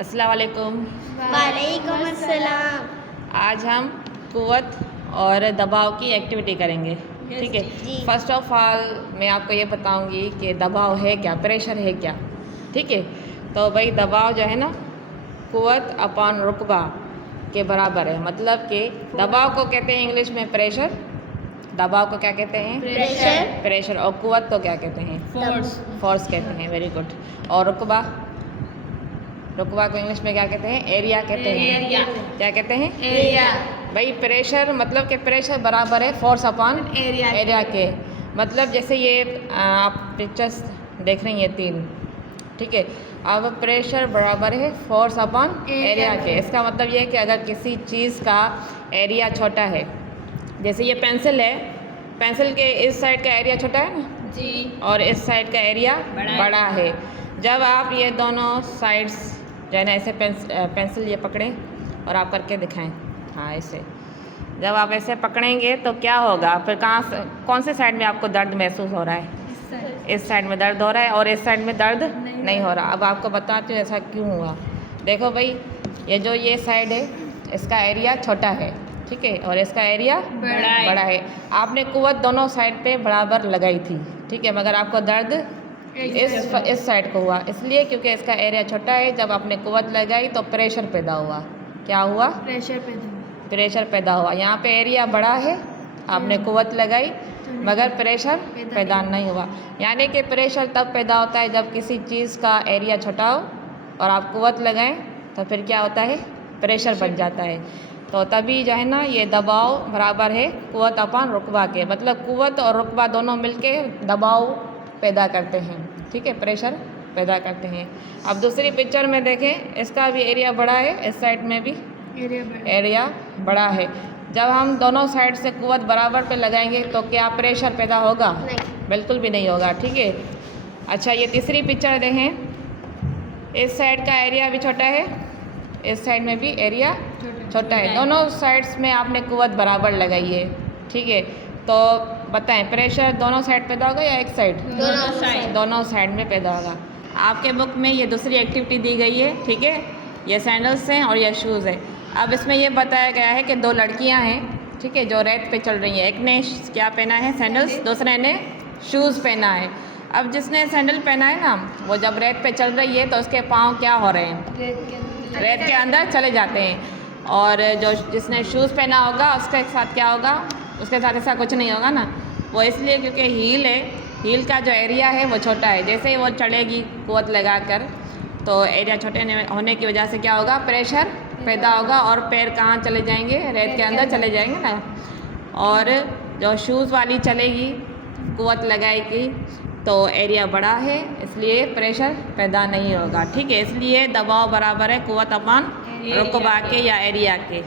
अस्सलाम वालेकुम। वालेकुम अस्सलाम। आज हम क़ुव्वत और दबाव की एक्टिविटी करेंगे, ठीक है। जी। फर्स्ट ऑफ ऑल मैं आपको ये बताऊंगी कि दबाव है क्या, प्रेशर है क्या, ठीक है। तो भाई दबाव जो है ना क़ुव्वत अपॉन रुकबा के बराबर है। मतलब कि दबाव को कहते हैं इंग्लिश में प्रेशर, दबाव को क्या कहते हैं प्रेशर। प्रेशर, और क़ुव्वत को क्या कहते हैं फोर्स कहते हैं। Very good. और रुकबा, रुकबा को इंग्लिश में क्या कहते हैं, एरिया कहते हैं। क्या कहते हैं, एरिया। भाई प्रेशर मतलब कि प्रेशर बराबर है फोर्स अपॉन एरिया के। मतलब जैसे ये आप पिक्चर्स देख रही हैं तीन, ठीक है। अब प्रेशर बराबर है फोर्स अपॉन एरिया के। इसका मतलब ये है कि अगर किसी चीज़ का एरिया छोटा है, जैसे ये पेंसिल है, पेंसिल के इस साइड का एरिया छोटा है ना जी, और इस साइड का एरिया बड़ा है। जब आप ये दोनों साइड्स जो है ना ऐसे पेंसिल ये पकड़ें और आप करके दिखाएं, हाँ ऐसे। जब आप ऐसे पकड़ेंगे तो क्या होगा, फिर कहाँ से कौन से साइड में आपको दर्द महसूस हो रहा है, इस साइड में दर्द हो रहा है और इस साइड में दर्द नहीं हो रहा। अब आपको बताती हूँ ऐसा क्यों हुआ। देखो भाई, ये जो ये साइड है इसका एरिया छोटा है, ठीक है, और इसका एरिया बड़ा है। आपने क़ुव्वत दोनों साइड पे बराबर लगाई थी, ठीक है, मगर आपको दर्द इस साइड को हुआ, इसलिए क्योंकि इसका एरिया छोटा है। जब आपने क़ुव्वत लगाई तो प्रेशर पैदा हुआ। क्या हुआ, प्रेशर पैदा हुआ। यहाँ पे एरिया बड़ा है, आपने क़ुव्वत लगाई मगर प्रेशर पैदा नहीं हुआ। यानी कि प्रेशर तब पैदा होता है जब किसी चीज़ का एरिया छोटा हो और आप क़ुव्वत लगाएं तो फिर क्या होता है, प्रेशर बढ़ जाता है। तो तभी जो है ना ये दबाव बराबर है क़ुव्वत अपॉन रुकबा के। मतलब क़ुव्वत और रुकबा दोनों मिलके दबाव पैदा करते हैं, ठीक है, प्रेशर पैदा करते हैं। अब दूसरी पिक्चर में देखें, इसका भी एरिया बड़ा है, इस साइड में भी एरिया बड़ा है। जब हम दोनों साइड से क़ुव्वत बराबर पे लगाएंगे तो क्या प्रेशर पैदा होगा, बिल्कुल भी नहीं होगा, ठीक है। अच्छा, ये तीसरी पिक्चर देखें, इस साइड का एरिया भी छोटा है, इस साइड में भी एरिया छोटा है। दोनों साइड्स में आपने क़ुव्वत बराबर लगाई है, ठीक है। तो बताएं प्रेशर दोनों साइड पैदा होगा या एक साइड, दोनों साइड में पैदा होगा। आपके बुक में ये दूसरी एक्टिविटी दी गई है, ठीक है। ये सैंडल्स हैं और ये शूज़ है। अब इसमें ये बताया गया है कि दो लड़कियां हैं, ठीक है, जो रेत पे चल रही हैं। एक ने क्या पहना है, सैंडल्स, दूसरे ने शूज़ पहना है। अब जिसने सैंडल पहना है ना, वो जब रेत पे चल रही है तो उसके पाँव क्या हो रहे हैं, रेत के अंदर चले जाते हैं। और जो जिसने शूज़ पहना होगा उसके साथ क्या होगा, उसके साथ ऐसा कुछ नहीं होगा ना। वो इसलिए क्योंकि हील है, हील का जो एरिया है वो छोटा है। जैसे ही वो चढ़ेगी क़ुव्वत लगाकर तो एरिया छोटे होने की वजह से क्या होगा, प्रेशर पैदा होगा और पैर कहाँ चले जाएंगे, रेत के अंदर चले जाएंगे ना। और जो शूज़ वाली चलेगी, क़ुव्वत लगाएगी तो एरिया बड़ा है, इसलिए प्रेशर पैदा नहीं होगा, ठीक है। इसलिए दबाव बराबर है क़ुव्वत अपॉन रुकबा के या एरिया के।